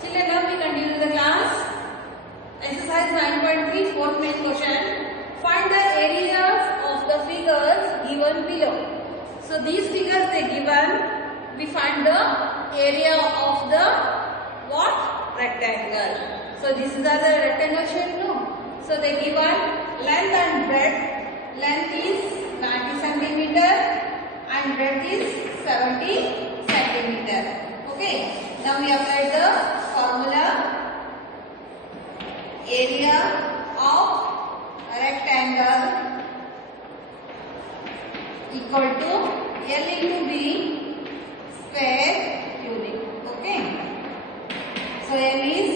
Children, now we continue the class. Exercise 9.3, fourth main question. Find the areas of the figures given below. So these figures they given, we find the area of the what? Rectangle. So this is the rectangle shape, no? So they given length and breadth. Length is 90 centimeter and breadth is 70 centimeter. Okay. Now we apply the formula. Area of rectangle equal to L into B square unit. Okay. So L is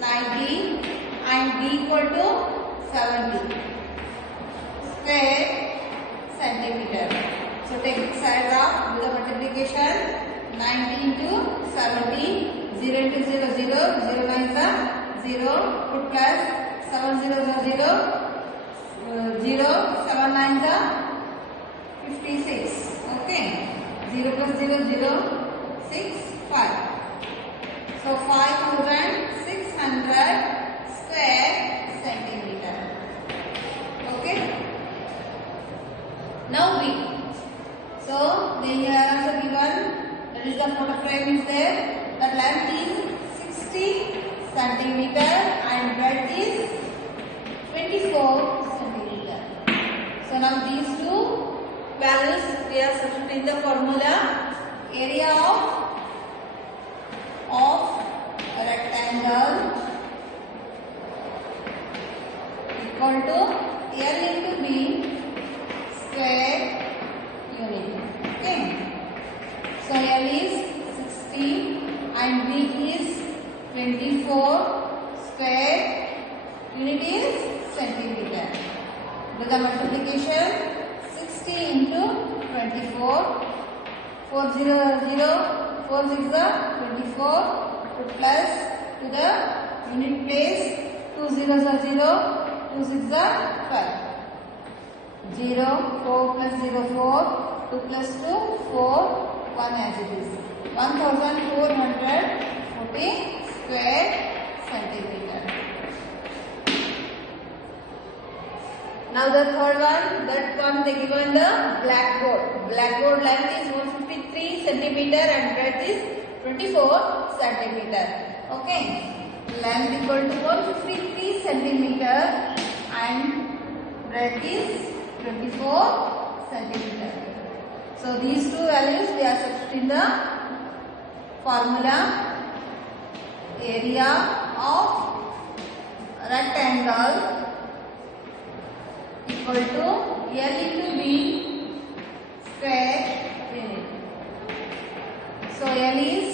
90 and B equal to 70 square centimeter. So take side up, do the multiplication. 90 into 70, 0 into 0, 0, 0 9 is 0, put plus 7 0 0, 0, 7 9 is 56. Okay. 0 plus 0, 0, 6, 5. So 5600 square centimeter. Okay. Now B. So they are also given. That is the photo frame is there. The length is 60 centimeter and breadth is 24 centimeter. So now these two values we are substituting the formula. Area of rectangle equal to L into B square unit. Okay. So L is 60 and B is 24, square unit is centimeter. Do the multiplication. 60 into 24, 4 0 0, 4 6 24, put plus to the unit place, 2 0 0, 2 6 12. 0, 4 plus 0 4, 2 plus 2 4, 1 as it is. 1440 square centimeter. Now the third one, that one they given the blackboard. Blackboard length is 153 centimeter and breadth is 24 centimeter. Okay. Length equal to 153 centimeter and breadth is 24 centimeter. So these two values we are substituting the formula. Area of rectangle equal to L into B square unit. So L is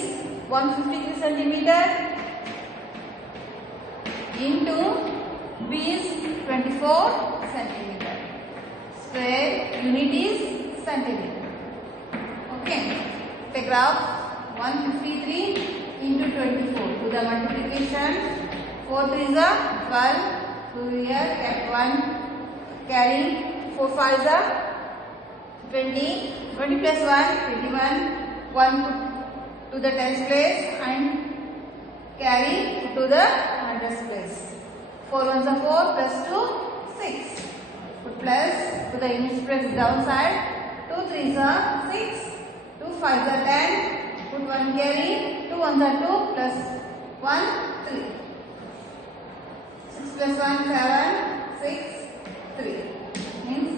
153 centimeter into B is 24 centimeter. Square unit is centimeter. Okay. The graph 153 into 24. Do the multiplication. 4 3 is 12. 2 here kept 1. Carry 4 5 is 20. 20 plus 1 21. 1 put to the tens place and carry to the hundreds place. 4 1s are 4 plus 2 6. Put plus to the units place downside. 2 3s are 6. 2 5s are 10. Put 1 carry. 2 1s are 2 plus 1 3. 6 plus 1 7. 6 3. Means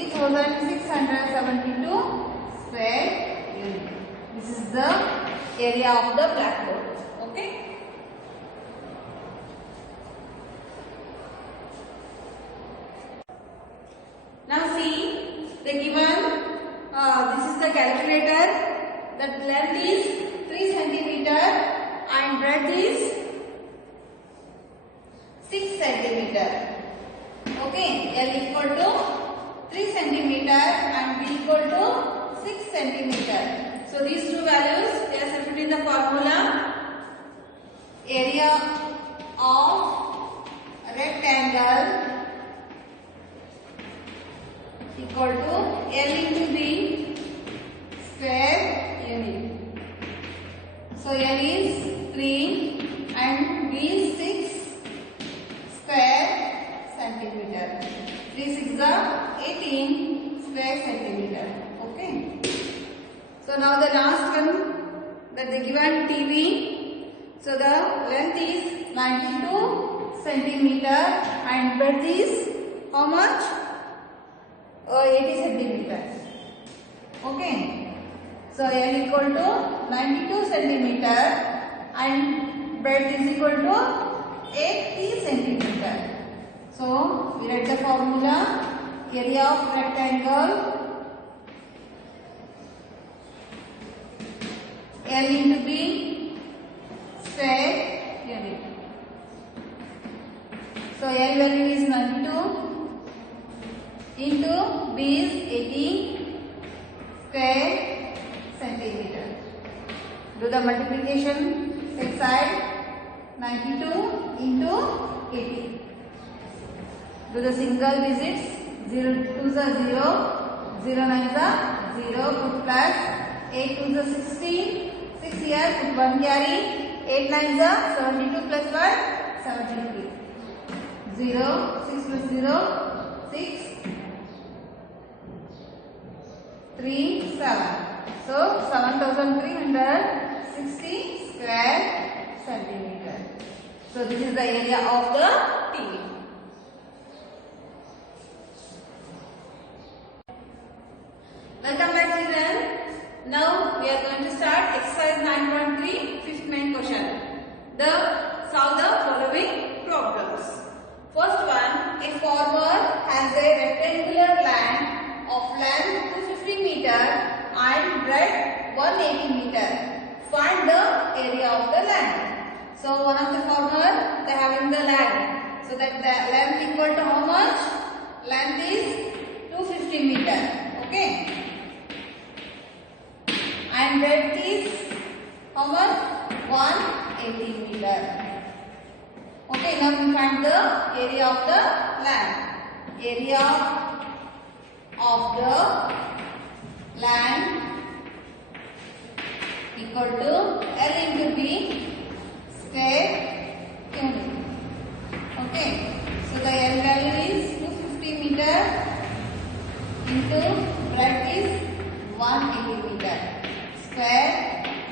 3672 square unit. This is the area of the blackboard. Okay. Now see, the given this is the calculator. The length is 3 centimeter and breadth is 6 centimeter. Okay, L equal to 3 centimeter and B equal to 6 centimeter. So these two values we are substituting the formula. Area of rectangle equal to L into B square unit. So L is 3 last one that they given TV. So the length is 92 centimeter and breadth is how much? 80 centimeters. Okay. So L equal to 92 centimeter and breadth is equal to 80 centimeter. So we write the formula. Area of rectangle L into B square unit. So L value is 92 into B is 80 square centimeter. Do the multiplication, take side 92 into 80. Do the single digits, 0 2s are 0, 0 9s are 0, put plus 8 2s are 16, 6 here, put 1 carry, 8 9s are 72 plus 1, 73. 0, 6 plus 0, 6, 3, 7. So 7360 square centimeter. So this is the area of the TV. Welcome back, children. Now we are going to start exercise 9.3, fifth main question. Solve the following problems. First one, a farmer has a rectangular land of length 250 meter and breadth 180 meter. Find the area of the land. So one of the farmer, they having the land. So that the length equal to how much? Length is 250 meter. Okay. And breadth is how much? 180 meter. Okay, now we find the area of the land. Area of the land equal to L into B square unit. Okay, so the L value is 250 meter into breadth is 180 meter. Square,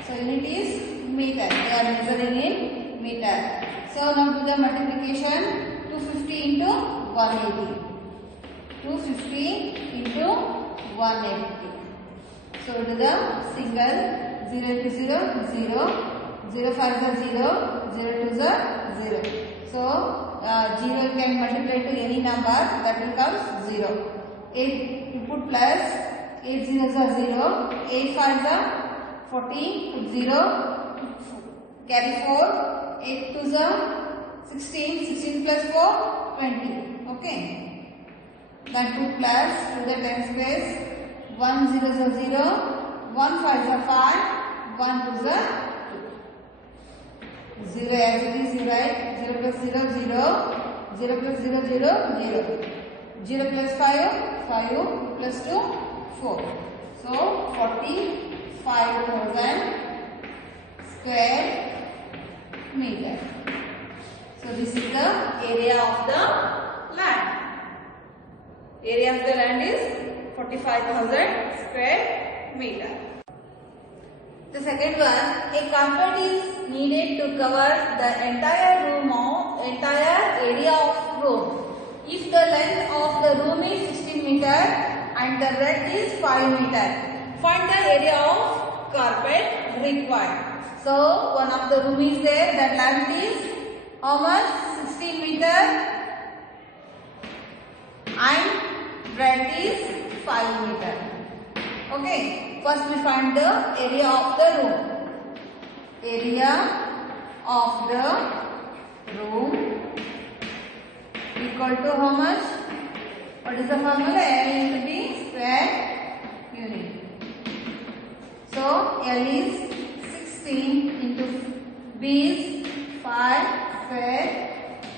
so unit is meter. They are measuring in meter. So now do the multiplication. 250 into 180. 250 into 180. So do the single 0 to 0, 0. 0 5 is 0, 0 2 is 0. So 0 can multiply to any number, that will come 0. 8 you put plus 8 zeros are 0, 8 5 are 40, put 0, carry 4, 8 2s are 16, 16 plus 4, 20. Okay. Then put plus to the tens place, 1 zeros are 0, 1 5s are 5, 1 2s are 2. 0 as it is, you write 0 plus 0, 0, 0 plus 0, 0, 0. 0 plus 5, 5 plus 2, 4. So 45,000 square meter. So this is the area of the land. Area of the land is 45,000 square meter. The second one, a carpet is needed to cover the entire area of room. If the length of the room is 16 meter and the breadth is 5 meter, find the area of carpet required. So one of the room is there, that length is how much? 16 meter and breadth is 5 meter. Okay, first we find the area of the room. Area of the room equal to how much? What is the formula? L into B square unit. So L is 16 into B is 5 square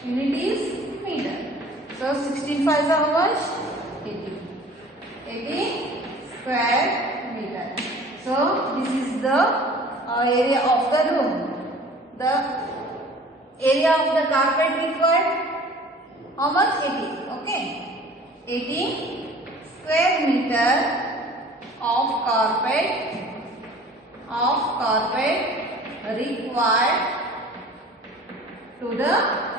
unit is meter. So 16 5 is how much? 80. 80 square meter. So this is the area of the room. The area of the carpet required how much? 80. Okay. 80 square meter of carpet of carpet required to the